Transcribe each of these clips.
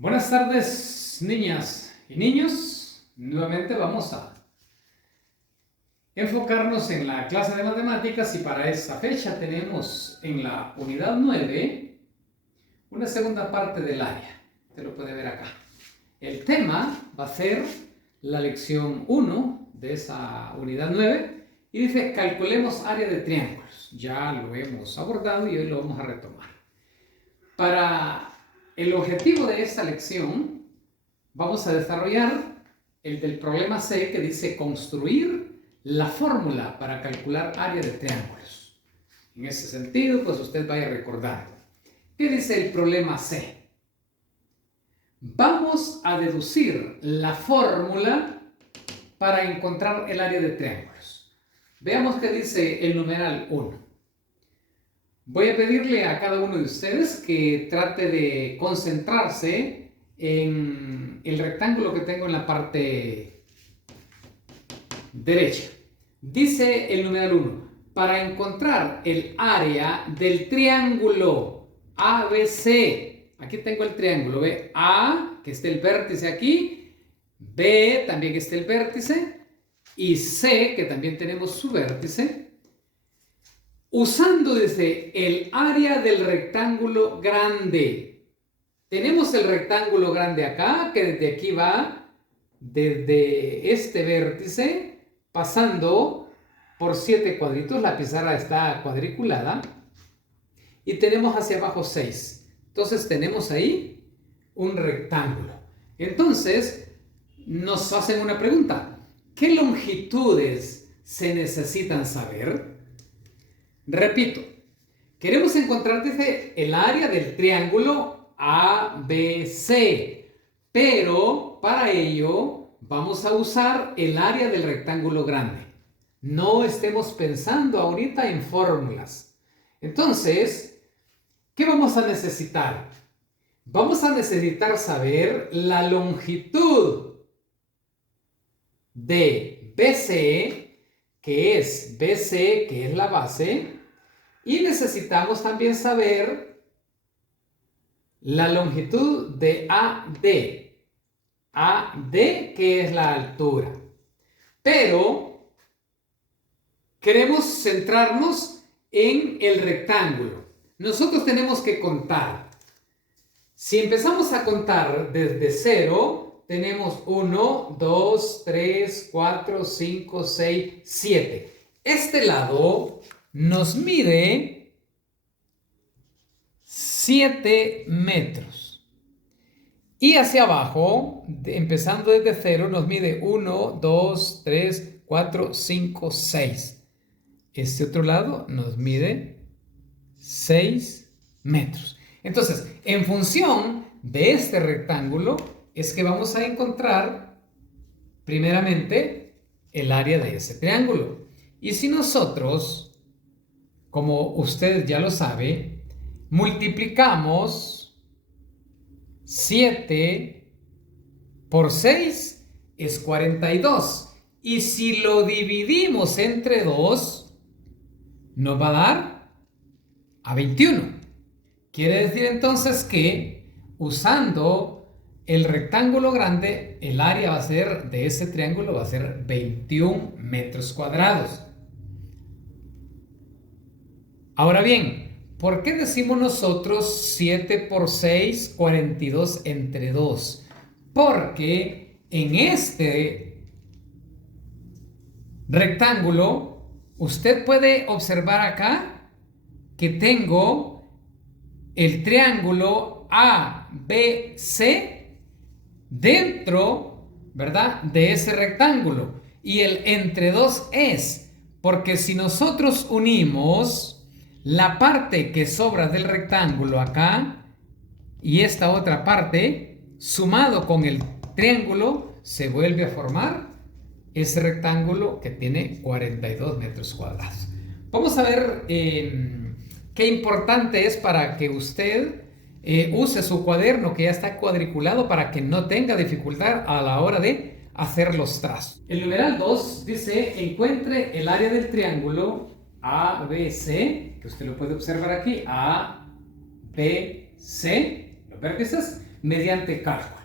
Buenas tardes, niñas y niños. Nuevamente vamos a enfocarnos en la clase de matemáticas y para esta fecha tenemos en la unidad 9 una segunda parte del área. Usted lo puede ver acá. El tema va a ser la lección 1 de esa unidad 9 y dice calculemos área de triángulos. Ya lo hemos abordado y hoy lo vamos a retomar. Para el objetivo de esta lección vamos a desarrollar el del problema C que dice construir la fórmula para calcular área de triángulos. En ese sentido, pues usted vaya recordando. ¿Qué dice el problema C? Vamos a deducir la fórmula para encontrar el área de triángulos. Veamos qué dice el numeral 1. Voy a pedirle a cada uno de ustedes que trate de concentrarse en el rectángulo que tengo en la parte derecha. Dice el numeral 1, para encontrar el área del triángulo ABC, aquí tengo el triángulo, ve A, que esté el vértice aquí, B, también que esté el vértice, y C, que también tenemos su vértice. Usando desde el área del rectángulo grande. Tenemos el rectángulo grande acá, que desde aquí va, desde este vértice, pasando por 7 cuadritos. La pizarra está cuadriculada. Y tenemos hacia abajo 6. Entonces tenemos ahí un rectángulo. Entonces nos hacen una pregunta. ¿Qué longitudes se necesitan saber? Repito, queremos encontrar desde el área del triángulo ABC, pero para ello vamos a usar el área del rectángulo grande. No estemos pensando ahorita en fórmulas. Entonces, ¿qué vamos a necesitar? Vamos a necesitar saber la longitud de BC, que es BC, que es la base. Y necesitamos también saber la longitud de AD. AD, que es la altura. Pero queremos centrarnos en el rectángulo. Nosotros tenemos que contar. Si empezamos a contar desde 0, tenemos 1, 2, 3, 4, 5, 6, 7. Este lado nos mide 7 metros. Y hacia abajo, empezando desde 0, nos mide 1, 2, 3, 4, 5, 6. Este otro lado nos mide 6 metros. Entonces, en función de este rectángulo, es que vamos a encontrar primeramente el área de ese triángulo. Y si nosotros, como usted ya lo sabe, multiplicamos 7 por 6 es 42. Y si lo dividimos entre 2, nos va a dar a 21. Quiere decir entonces que usando el rectángulo grande, el área va a ser de ese triángulo va a ser 21 metros cuadrados. Ahora bien, ¿por qué decimos nosotros 7 por 6, 42 entre 2? Porque en este rectángulo, usted puede observar acá que tengo el triángulo ABC dentro, ¿verdad?, de ese rectángulo. Y el entre 2 es, porque si nosotros unimos la parte que sobra del rectángulo acá y esta otra parte, sumado con el triángulo, se vuelve a formar ese rectángulo que tiene 42 metros cuadrados. Vamos a ver qué importante es para que usted use su cuaderno que ya está cuadriculado para que no tenga dificultad a la hora de hacer los trazos. El numeral 2 dice, encuentre el área del triángulo ABC, que usted lo puede observar aquí, ABC, los vértices, mediante cálculo.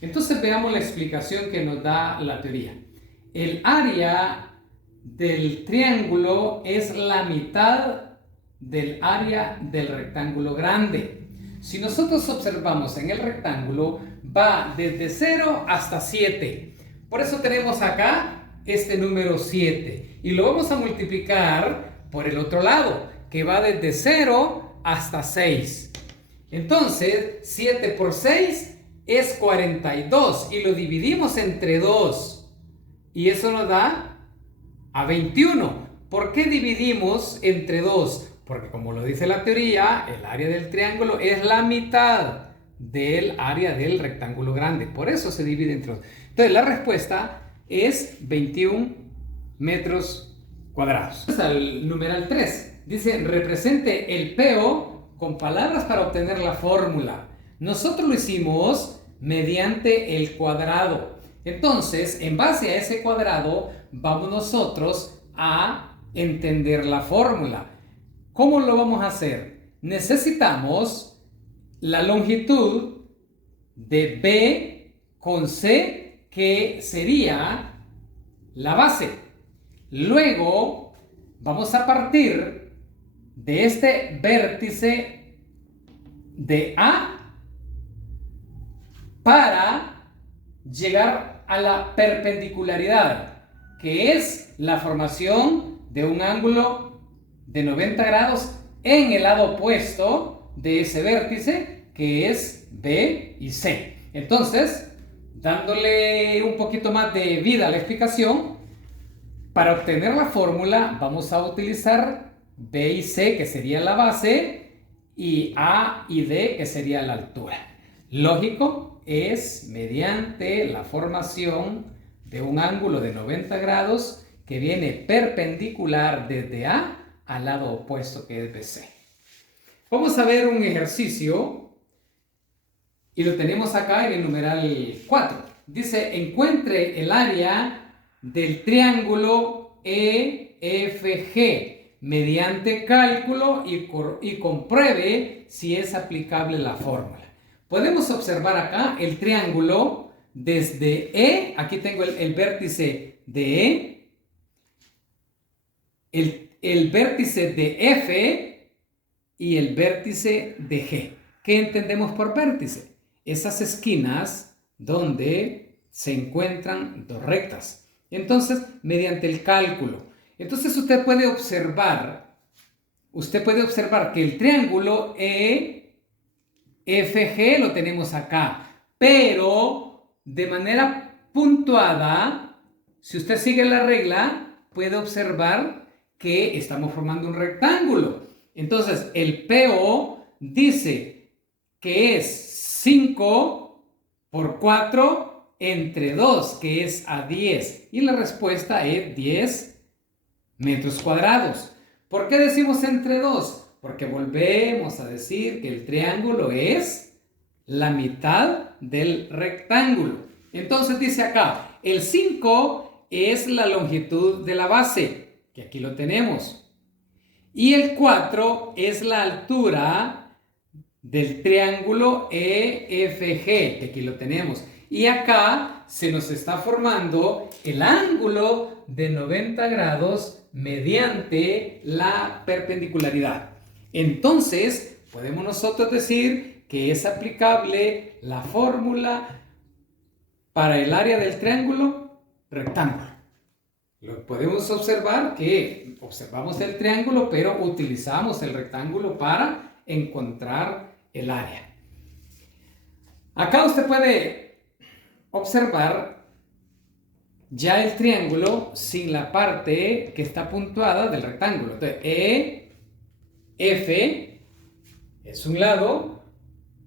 Entonces veamos la explicación que nos da la teoría. El área del triángulo es la mitad del área del rectángulo grande. Si nosotros observamos en el rectángulo, va desde 0 hasta 7. Por eso tenemos acá este número 7. Y lo vamos a multiplicar por el otro lado, que va desde 0 hasta 6. Entonces, 7 por 6 es 42. Y lo dividimos entre 2. Y eso nos da a 21. ¿Por qué dividimos entre 2? Porque como lo dice la teoría, el área del triángulo es la mitad del área del rectángulo grande. Por eso se divide entre 2. Entonces la respuesta es 21 metros cuadrados. Vamos al numeral 3. Dice, represente el PO con palabras para obtener la fórmula. Nosotros lo hicimos mediante el cuadrado. Entonces, en base a ese cuadrado, vamos nosotros a entender la fórmula. ¿Cómo lo vamos a hacer? Necesitamos la longitud de B con C, que sería la base. Luego, vamos a partir de este vértice de A para llegar a la perpendicularidad, que es la formación de un ángulo de 90 grados en el lado opuesto de ese vértice, que es B y C. Entonces, dándole un poquito más de vida a la explicación, para obtener la fórmula vamos a utilizar B y C, que sería la base, y A y D, que sería la altura. Lógico, es mediante la formación de un ángulo de 90 grados que viene perpendicular desde A al lado opuesto, que es BC. Vamos a ver un ejercicio y lo tenemos acá en el numeral 4. Dice, encuentre el área del triángulo EFG mediante cálculo y compruebe si es aplicable la fórmula. Podemos observar acá el triángulo desde E, aquí tengo el vértice de E, el vértice de F y el vértice de G. ¿Qué entendemos por vértice? Esas esquinas donde se encuentran dos rectas. Entonces, mediante el cálculo. Entonces usted puede observar que el triángulo EFG lo tenemos acá, pero de manera puntuada, si usted sigue la regla, puede observar que estamos formando un rectángulo. Entonces, el PO dice que es 5 por 4 entre 2, que es a 10. Y la respuesta es 10 metros cuadrados. ¿Por qué decimos entre 2? Porque volvemos a decir que el triángulo es la mitad del rectángulo. Entonces dice acá, el 5 es la longitud de la base, que aquí lo tenemos. Y el 4 es la altura del triángulo EFG, que aquí lo tenemos. Y acá se nos está formando el ángulo de 90 grados mediante la perpendicularidad. Entonces, podemos nosotros decir que es aplicable la fórmula para el área del triángulo rectángulo. Lo podemos observar que observamos el triángulo, pero utilizamos el rectángulo para encontrar el área. Acá usted puede observar ya el triángulo sin la parte que está puntuada del rectángulo. Entonces, F es un lado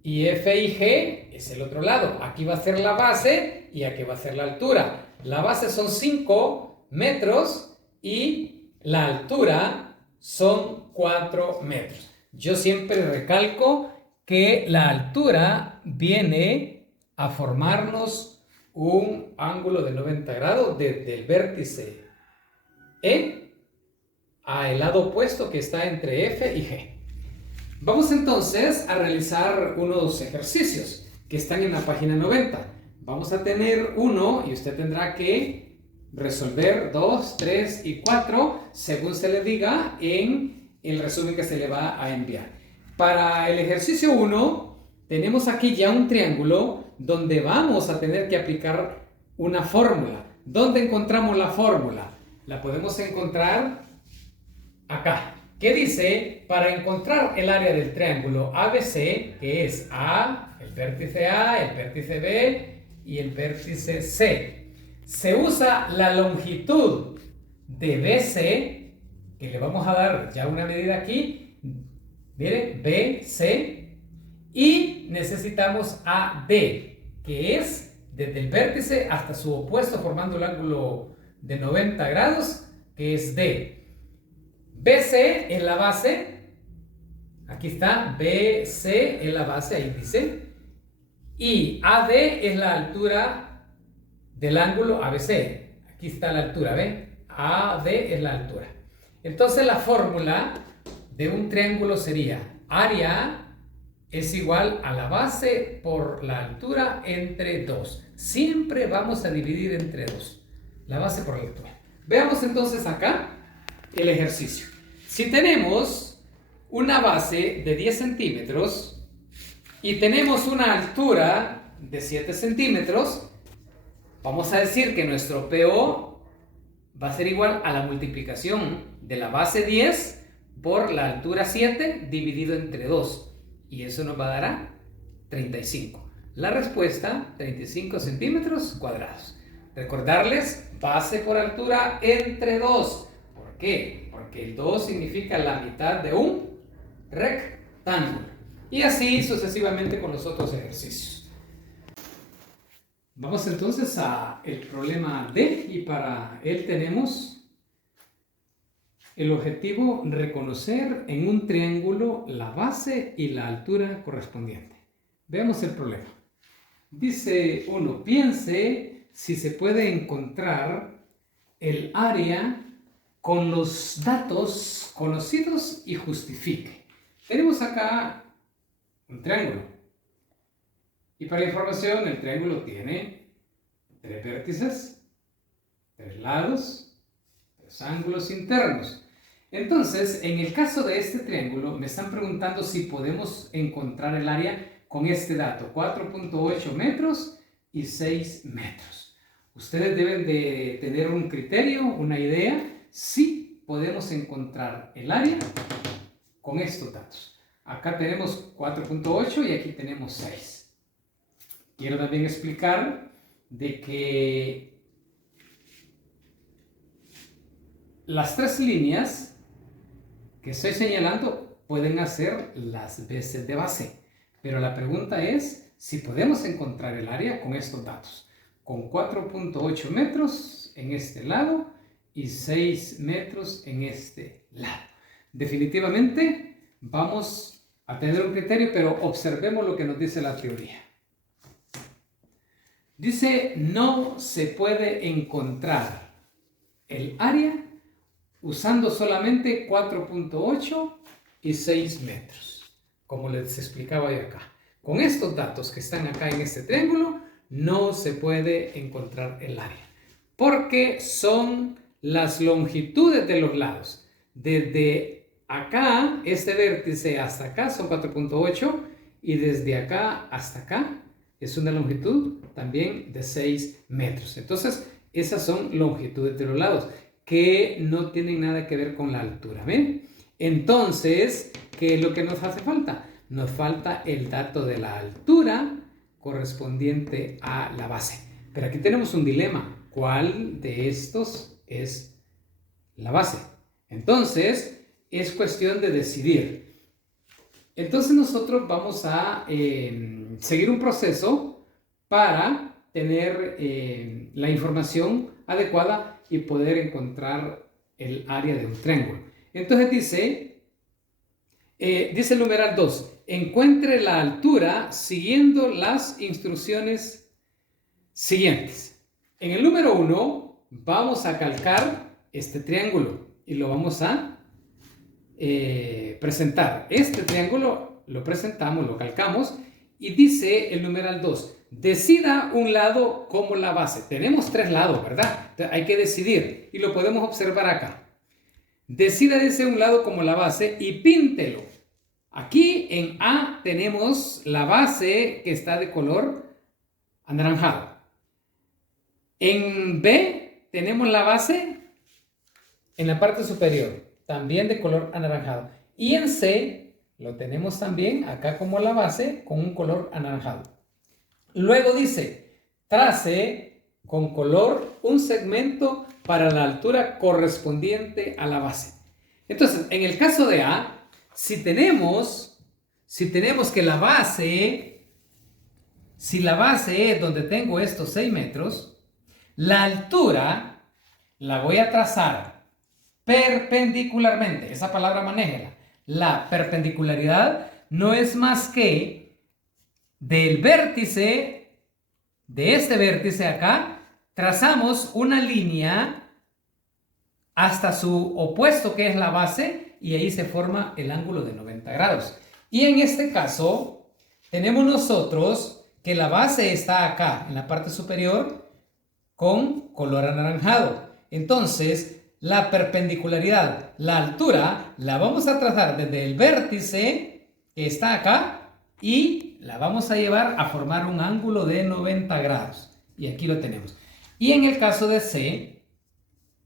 y F y G es el otro lado. Aquí va a ser la base y aquí va a ser la altura. La base son 5 metros y la altura son 4 metros. Yo siempre recalco que la altura viene a formarnos un ángulo de 90 grados desde el vértice E al lado opuesto que está entre F y G. Vamos entonces a realizar unos ejercicios. que están en la página 90. Vamos a tener 1 y usted tendrá que resolver 2, 3 y 4 según se le diga en el resumen que se le va a enviar. Para el ejercicio 1 tenemos aquí ya un triángulo donde vamos a tener que aplicar una fórmula. ¿Dónde encontramos la fórmula? La podemos encontrar acá. ¿Qué dice? Para encontrar el área del triángulo ABC, que es A, el vértice A, el vértice B y el vértice C, se usa la longitud de BC, que le vamos a dar ya una medida aquí, miren, BC, y necesitamos AD, que es desde el vértice hasta su opuesto formando el ángulo de 90 grados, que es D. BC es la base, aquí está, BC es la base, ahí dice, y AD es la altura del ángulo ABC, aquí está la altura, ¿ven? AD es la altura. Entonces la fórmula de un triángulo sería área es igual a la base por la altura entre 2. Siempre vamos a dividir entre 2, la base por la altura. Veamos entonces acá el ejercicio. Si tenemos una base de 10 centímetros y tenemos una altura de 7 centímetros, vamos a decir que nuestro PO va a ser igual a la multiplicación de la base 10 por la altura 7 dividido entre 2. Y eso nos va a dar a 35. La respuesta, 35 centímetros cuadrados. Recordarles, base por altura entre 2. ¿Por qué? Porque el 2 significa la mitad de un rectángulo. Y así sucesivamente con los otros ejercicios. Vamos entonces al problema D, y para él tenemos el objetivo reconocer en un triángulo la base y la altura correspondiente. Veamos el problema. Dice uno, piense si se puede encontrar el área con los datos conocidos y justifique. Tenemos acá un triángulo. Y para la información, el triángulo tiene 3 vértices, 3 lados, 3 ángulos internos. Entonces, en el caso de este triángulo, me están preguntando si podemos encontrar el área con este dato, 4.8 metros y 6 metros. Ustedes deben de tener un criterio, una idea, si podemos encontrar el área con estos datos. Acá tenemos 4.8 y aquí tenemos 6. Quiero también explicar de que las 3 líneas que estoy señalando pueden hacer las veces de base, pero la pregunta es si podemos encontrar el área con estos datos, con 4.8 metros en este lado y 6 metros en este lado. Definitivamente vamos a tener un criterio, pero observemos lo que nos dice la teoría. Dice, no se puede encontrar el área usando solamente 4.8 y 6 metros, como les explicaba yo acá. Con estos datos que están acá en este triángulo, no se puede encontrar el área, porque son las longitudes de los lados. Desde acá, este vértice hasta acá son 4.8 y desde acá hasta acá es una longitud también de 6 metros. Entonces, esas son longitudes de los lados que no tienen nada que ver con la altura. ¿Ven? Entonces, ¿qué es lo que nos hace falta? Nos falta el dato de la altura correspondiente a la base. Pero aquí tenemos un dilema. ¿Cuál de estos es la base? Entonces, es cuestión de decidir. Entonces, nosotros vamos a seguir un proceso para tener la información adecuada y poder encontrar el área de un triángulo. Entonces dice el numeral 2, encuentre la altura siguiendo las instrucciones siguientes. En el número 1 vamos a calcar este triángulo y lo vamos a presentar. Este triángulo lo presentamos, lo calcamos Y dice el numeral 2, decida un lado como la base. Tenemos 3 lados, ¿verdad? Entonces hay que decidir y lo podemos observar acá. Decida ese un lado como la base y píntelo. Aquí en A tenemos la base que está de color anaranjado. En B tenemos la base en la parte superior, también de color anaranjado. Y en C lo tenemos también acá como la base con un color anaranjado. Luego dice, trace con color un segmento para la altura correspondiente a la base. Entonces, en el caso de A, si tenemos que la base es donde tengo estos 6 metros, la altura la voy a trazar perpendicularmente. Esa palabra manéjela. La perpendicularidad no es más que del vértice, de este vértice acá, trazamos una línea hasta su opuesto que es la base y ahí se forma el ángulo de 90 grados. Y en este caso tenemos nosotros que la base está acá en la parte superior con color anaranjado. Entonces la perpendicularidad, la altura, la vamos a trazar desde el vértice que está acá y la vamos a llevar a formar un ángulo de 90 grados. Y aquí lo tenemos. Y en el caso de C,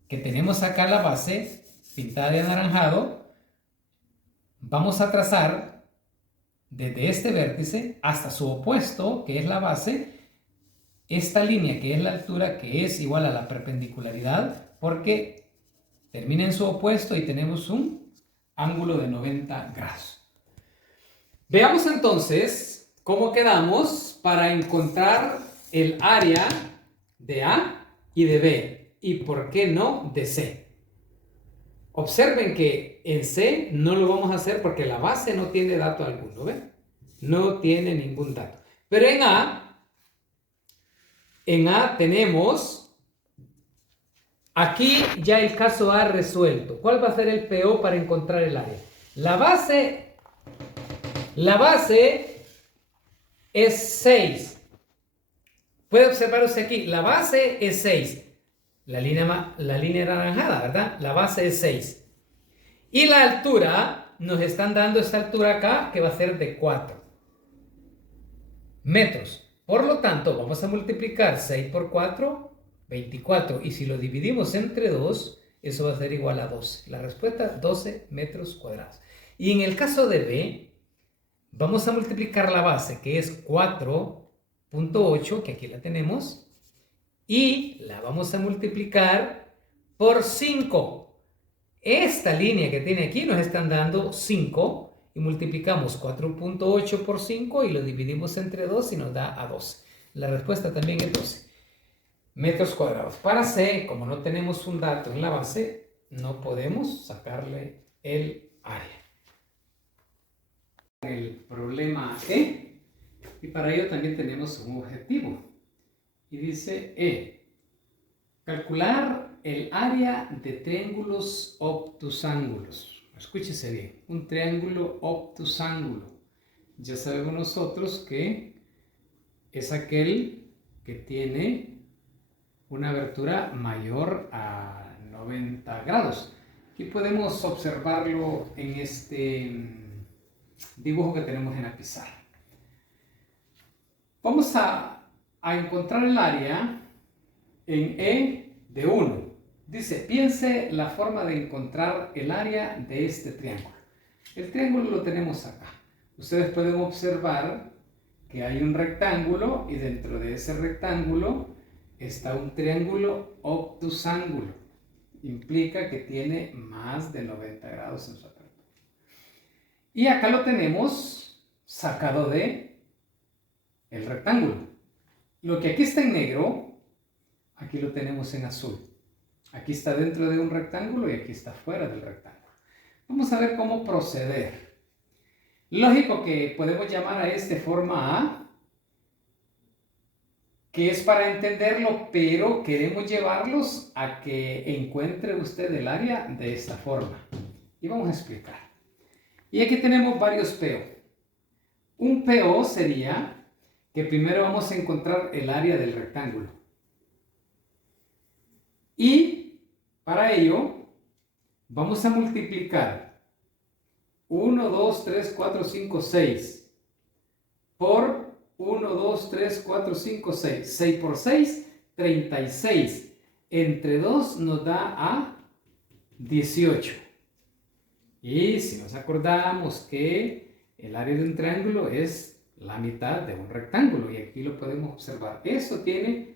que tenemos acá la base pintada de anaranjado, vamos a trazar desde este vértice hasta su opuesto, que es la base, esta línea que es la altura, que es igual a la perpendicularidad, porque termina en su opuesto y tenemos un ángulo de 90 grados. Veamos entonces cómo quedamos para encontrar el área de A y de B, y por qué no de C. Observen que en C no lo vamos a hacer porque la base no tiene dato alguno, ¿ven? No tiene ningún dato. Pero en A tenemos aquí ya el caso A resuelto. ¿Cuál va a ser el PO para encontrar el área? La base es 6. Puede observar usted aquí, la base es 6. La línea anaranjada, ¿verdad? La base es 6. Y la altura, nos están dando esta altura acá, que va a ser de 4 metros. Por lo tanto, vamos a multiplicar 6 por 4, 24. Y si lo dividimos entre 2, eso va a ser igual a 12. La respuesta, 12 metros cuadrados. Y en el caso de B, vamos a multiplicar la base, que es 4.8, que aquí la tenemos, y la vamos a multiplicar por 5. Esta línea que tiene aquí nos están dando 5 y multiplicamos 4.8 por 5 y lo dividimos entre 2 y nos da a 12. La respuesta también es 12 metros cuadrados. Para C, como no tenemos un dato en la base, no podemos sacarle el área. El problema E, y para ello también tenemos un objetivo. Y dice calcular el área de triángulos obtusángulos. Escúchese bien, un triángulo obtusángulo. Ya sabemos nosotros que es aquel que tiene una abertura mayor a 90 grados. Aquí podemos observarlo en este dibujo que tenemos en la pizarra. Vamos a encontrar el área en E de 1. Dice, piense la forma de encontrar el área de este triángulo. El triángulo lo tenemos acá. Ustedes pueden observar que hay un rectángulo y dentro de ese rectángulo está un triángulo obtusángulo. Implica que tiene más de 90 grados en su apertura. Y acá lo tenemos sacado de el rectángulo. Lo que aquí está en negro, aquí lo tenemos en azul. Aquí está dentro de un rectángulo y aquí está fuera del rectángulo. Vamos a ver cómo proceder. Lógico que podemos llamar a este forma A, que es para entenderlo, pero queremos llevarlos a que encuentre usted el área de esta forma. Y vamos a explicar. Y aquí tenemos varios PO. un PO sería que primero vamos a encontrar el área del rectángulo. Y para ello vamos a multiplicar 1, 2, 3, 4, 5, 6 por 1, 2, 3, 4, 5, 6. 6 por 6, 36. Entre 2 nos da a 18. Y si nos acordamos que el área de un triángulo es la mitad de un rectángulo, y aquí lo podemos observar. Eso tiene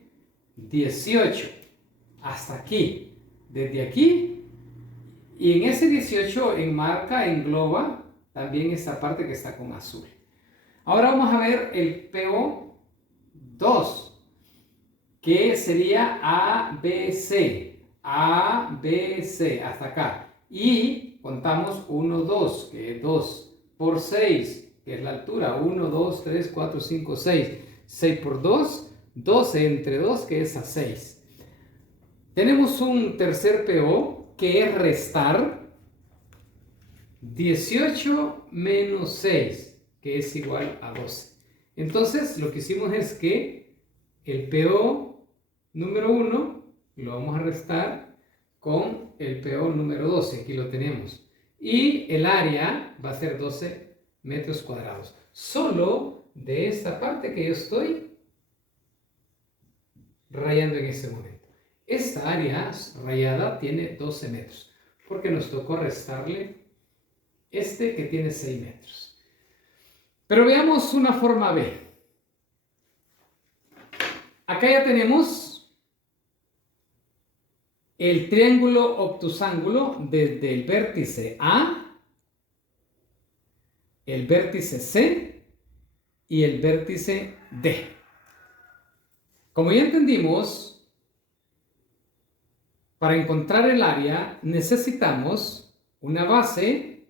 18. Hasta aquí. Desde aquí. Y en ese 18 enmarca, engloba también esta parte que está con azul. Ahora vamos a ver el PO2, que sería ABC. ABC, hasta acá. Y contamos 1, 2, que es 2 por 6, que es la altura. 1, 2, 3, 4, 5, 6. 6 por 2, 12 entre 2, que es a 6. Tenemos un tercer PO, que es restar 18 menos 6, que es igual a 12. Entonces, lo que hicimos es que el PO número 1 lo vamos a restar con el PO número 12. Aquí lo tenemos. Y el área va a ser 12 metros cuadrados. Solo de esta parte que yo estoy rayando en este momento. Esta área rayada tiene 12 metros, porque nos tocó restarle este que tiene 6 metros. Pero veamos una forma B. Acá ya tenemos el triángulo obtusángulo desde el vértice A, el vértice C y el vértice D. Como ya entendimos, para encontrar el área necesitamos una base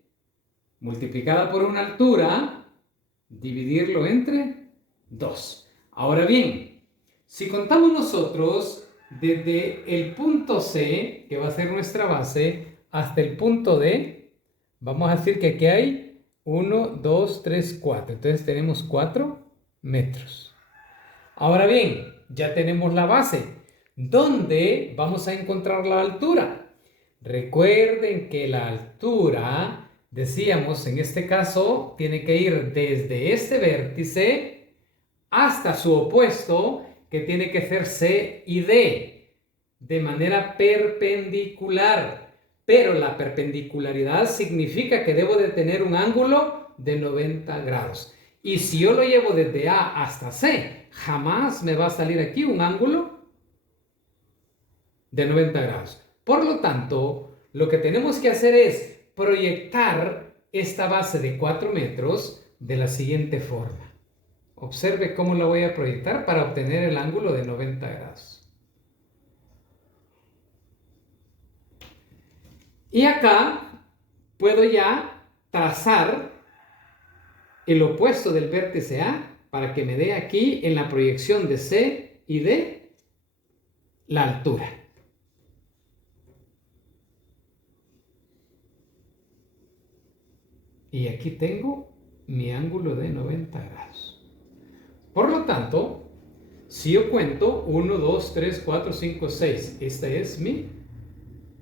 multiplicada por una altura, dividirlo entre 2. Ahora bien, si contamos nosotros desde el punto C, que va a ser nuestra base, hasta el punto D, vamos a decir que aquí hay 1, 2, 3, 4. Entonces tenemos 4 metros. Ahora bien, ya tenemos la base. ¿Dónde vamos a encontrar la altura? Recuerden que la altura, decíamos, en este caso, tiene que ir desde este vértice hasta su opuesto, que tiene que ser C y D, de manera perpendicular. Pero la perpendicularidad significa que debo de tener un ángulo de 90 grados. Y si yo lo llevo desde A hasta C, jamás me va a salir aquí un ángulo de 90 grados. Por lo tanto, lo que tenemos que hacer es proyectar esta base de 4 metros de la siguiente forma. Observe cómo la voy a proyectar para obtener el ángulo de 90 grados. Y acá puedo ya trazar el opuesto del vértice A para que me dé aquí en la proyección de C y D la altura. Y aquí tengo mi ángulo de 90 grados. Por lo tanto, si yo cuento 1, 2, 3, 4, 5, 6, esta es mi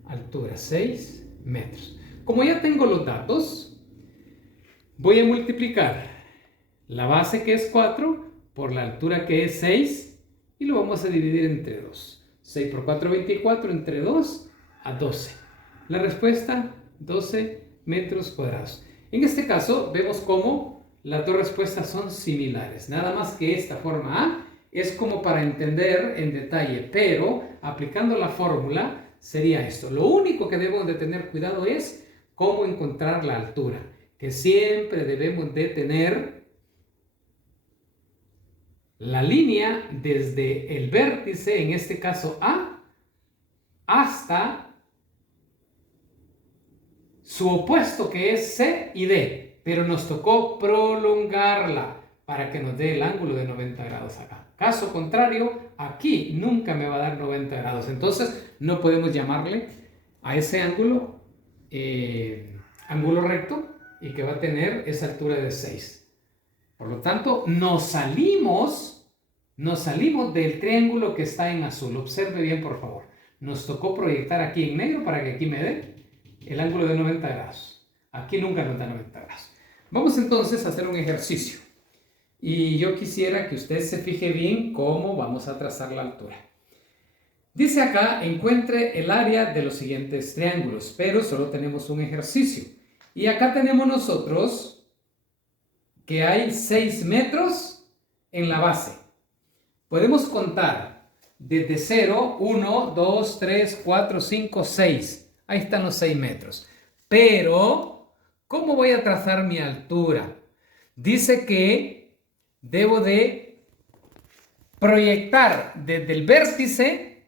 altura, 6 metros. Como ya tengo los datos, voy a multiplicar la base, que es 4, por la altura, que es 6, y lo vamos a dividir entre 2. 6 por 4, 24, entre 2 a 12. La respuesta, 12 metros cuadrados. En este caso, vemos cómo las dos respuestas son similares. Nada más que esta forma A es como para entender en detalle, pero aplicando la fórmula sería esto. Lo único que debemos de tener cuidado es cómo encontrar la altura, que siempre debemos de tener la línea desde el vértice, en este caso A, hasta su opuesto, que es C y D, pero nos tocó prolongarla para que nos dé el ángulo de 90 grados acá. Caso contrario, aquí nunca me va a dar 90 grados. Entonces no podemos llamarle a ese ángulo ángulo recto, y que va a tener esa altura de 6. Por lo tanto, nos salimos del triángulo que está en azul. Observe bien, por favor. Nos tocó proyectar aquí en negro para que aquí me dé el ángulo de 90 grados. Aquí nunca nos da 90 grados. Vamos entonces a hacer un ejercicio. Y yo quisiera que usted se fije bien cómo vamos a trazar la altura. Dice acá, encuentre el área de los siguientes triángulos, pero solo tenemos un ejercicio. Y acá tenemos nosotros que hay 6 metros en la base. Podemos contar desde 0, 1, 2, 3, 4, 5, 6. Ahí están los 6 metros. Pero, ¿cómo voy a trazar mi altura? Dice que debo de proyectar desde el vértice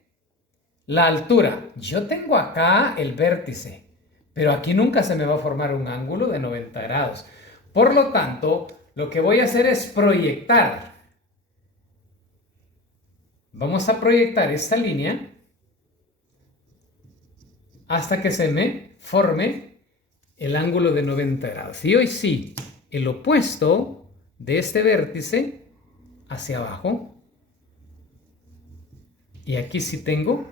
la altura. Yo tengo acá el vértice, pero aquí nunca se me va a formar un ángulo de 90 grados. Por lo tanto, lo que voy a hacer es proyectar. Vamos a proyectar esta línea hasta que se me forme el ángulo de 90 grados. Y hoy sí, el opuesto de este vértice hacia abajo. Y aquí sí tengo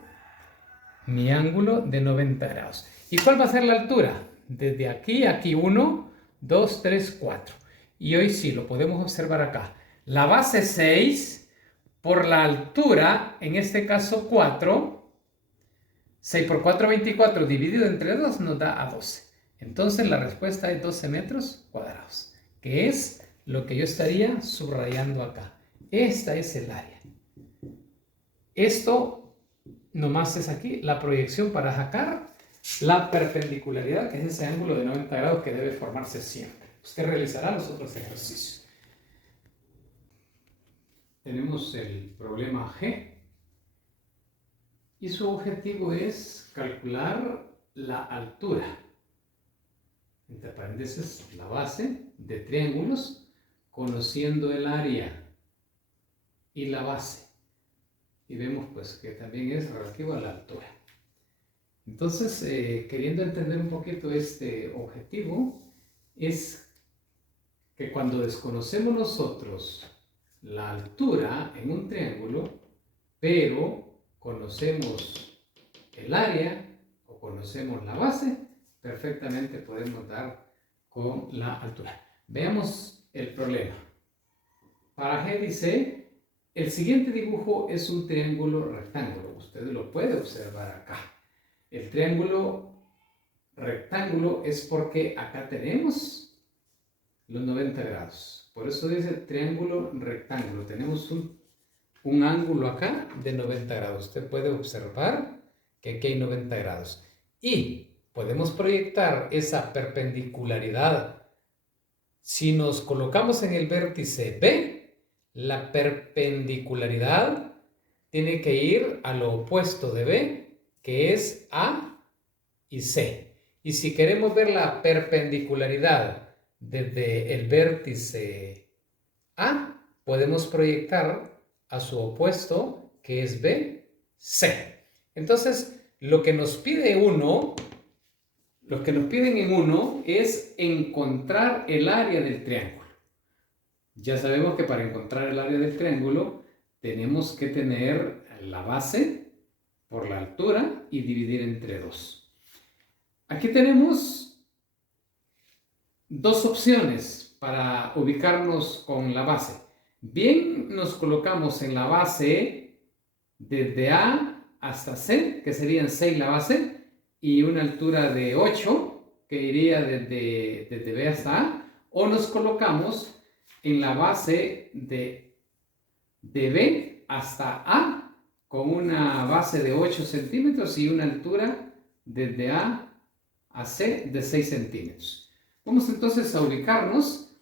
mi ángulo de 90 grados. ¿Y cuál va a ser la altura? Desde aquí a aquí 1, 2, 3, 4. Y hoy sí lo podemos observar acá. La base 6 por la altura, en este caso 4. 6 por 4, 24 dividido entre 2 nos da a 12. Entonces la respuesta es 12 metros cuadrados, que es lo que yo estaría subrayando acá. Esta es el área. Esto nomás es aquí la proyección para sacar la perpendicularidad, que es ese ángulo de 90 grados que debe formarse siempre. Usted realizará los otros ejercicios. Tenemos el problema G y su objetivo es calcular la altura, entre paréntesis, la base de triángulos, conociendo el área y la base. Y vemos pues que también es relativo a la altura. Entonces, queriendo entender un poquito este objetivo, es que cuando desconocemos nosotros la altura en un triángulo, pero conocemos el área o conocemos la base, perfectamente podemos dar con la altura. Veamos el problema. Para G dice, el siguiente dibujo es un triángulo rectángulo. Usted lo puede observar acá. El triángulo rectángulo es porque acá tenemos los 90 grados. Por eso dice triángulo rectángulo. Tenemos un ángulo acá de 90 grados. Usted puede observar que aquí hay 90 grados. Y podemos proyectar esa perpendicularidad. Si nos colocamos en el vértice B, la perpendicularidad tiene que ir a lo opuesto de B, que es A y C. Y si queremos ver la perpendicularidad desde el vértice A, podemos proyectar a su opuesto, que es B, C. Entonces, lo que nos piden en uno es encontrar el área del triángulo. Ya sabemos que para encontrar el área del triángulo tenemos que tener la base por la altura y dividir entre 2. Aquí tenemos dos opciones para ubicarnos con la base. Bien, nos colocamos en la base desde A hasta C, que serían 6 la base, y una altura de 8, que iría desde B hasta A, o nos colocamos en la base de B hasta A, con una base de 8 centímetros y una altura desde A a C de 6 centímetros. Vamos entonces a ubicarnos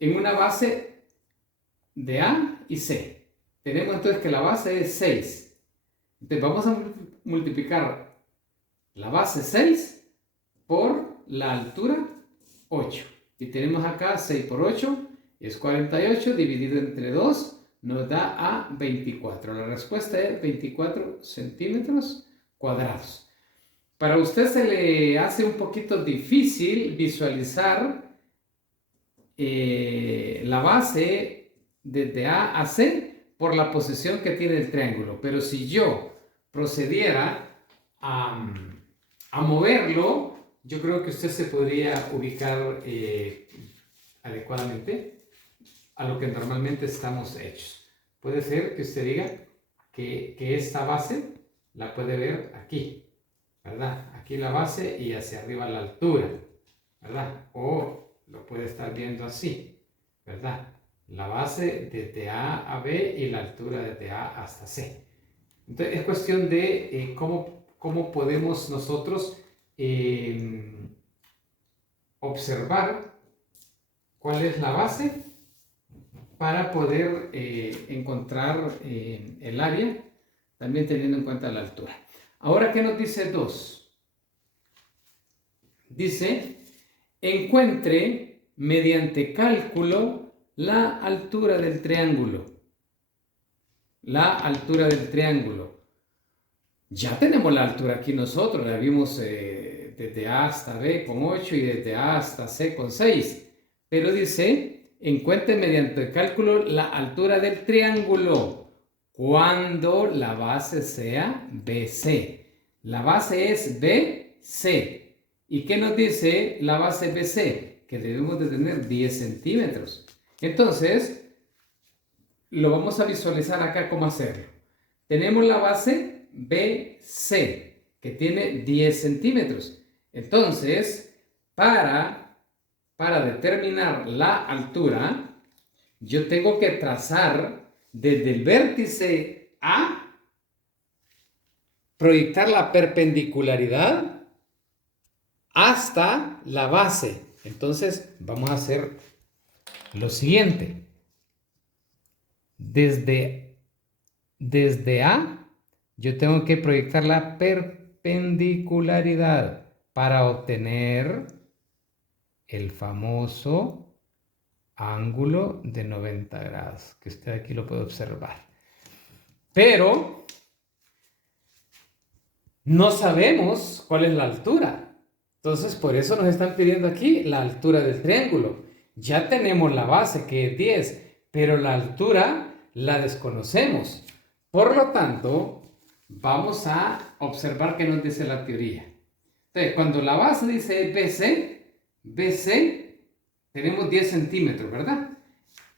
en una base de A y C. Tenemos entonces que la base es 6. Entonces vamos a multiplicar la base 6 por la altura 8. Y tenemos acá 6 por 8 es 48, dividido entre 2 nos da a 24. La respuesta es 24 centímetros cuadrados. Para usted se le hace un poquito difícil visualizar la base desde A a C por la posición que tiene el triángulo. Pero si yo procediera a moverlo, yo creo que usted se podría ubicar adecuadamente a lo que normalmente estamos hechos. Puede ser que usted diga que esta base la puede ver aquí, ¿verdad? Aquí la base y hacia arriba la altura, ¿verdad? O lo puede estar viendo así, ¿verdad? La base desde A a B y la altura desde A hasta C. Entonces es cuestión de cómo podemos nosotros observar cuál es la base para poder encontrar el área, también teniendo en cuenta la altura. Ahora, ¿qué nos dice 2? Dice, encuentre mediante cálculo la altura del triángulo. La altura del triángulo. Ya tenemos la altura aquí nosotros, la vimos desde A hasta B con 8 y desde A hasta C con 6. Pero dice, encuentre mediante cálculo la altura del triángulo cuando la base sea BC. La base es BC. ¿Y qué nos dice la base BC? Que debemos de tener 10 centímetros. Entonces, lo vamos a visualizar acá cómo hacerlo. Tenemos la base BC, que tiene 10 centímetros. Entonces, para determinar la altura, yo tengo que trazar desde el vértice A, proyectar la perpendicularidad hasta la base. Entonces, vamos a hacer lo siguiente. Desde A, yo tengo que proyectar la perpendicularidad para obtener el famoso ángulo de 90 grados, que usted aquí lo puede observar. Pero no sabemos cuál es la altura. Entonces, por eso nos están pidiendo aquí la altura del triángulo. Ya tenemos la base, que es 10, pero la altura la desconocemos. Por lo tanto, vamos a observar qué nos dice la teoría. Entonces, cuando la base dice BC, tenemos 10 centímetros, ¿verdad?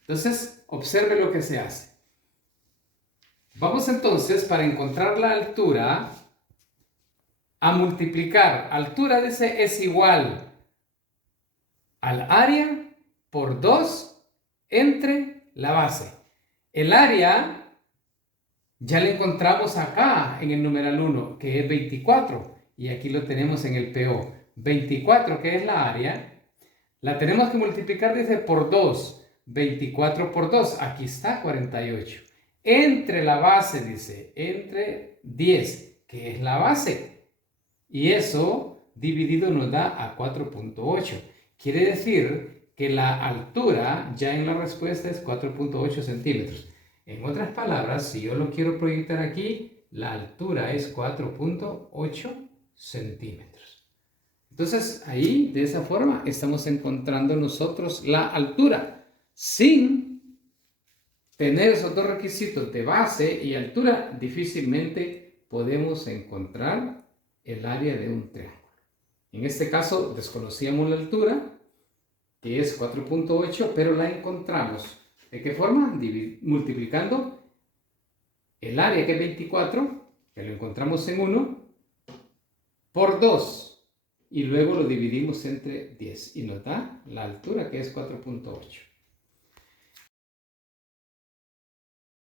Entonces, observe lo que se hace. Vamos entonces, para encontrar la altura, a multiplicar. Altura dice es igual al área por 2 entre la base. El área ya le encontramos acá en el numeral 1, que es 24. Y aquí lo tenemos en el PO. 24, que es la área, la tenemos que multiplicar, dice, por 2. 24 por 2, aquí está 48. Entre la base, dice, entre 10, que es la base. Y eso dividido nos da a 4.8. Quiere decir que la altura ya en la respuesta es 4.8 centímetros. En otras palabras, si yo lo quiero proyectar aquí, la altura es 4.8 centímetros. Entonces, ahí, de esa forma, estamos encontrando nosotros la altura. Sin tener esos dos requisitos de base y altura, difícilmente podemos encontrar el área de un triángulo. En este caso, desconocíamos la altura, que es 4.8, pero la encontramos. ¿De qué forma? Multiplicando el área, que es 24, que lo encontramos en 1, por 2. Y luego lo dividimos entre 10 y nos da la altura, que es 4.8.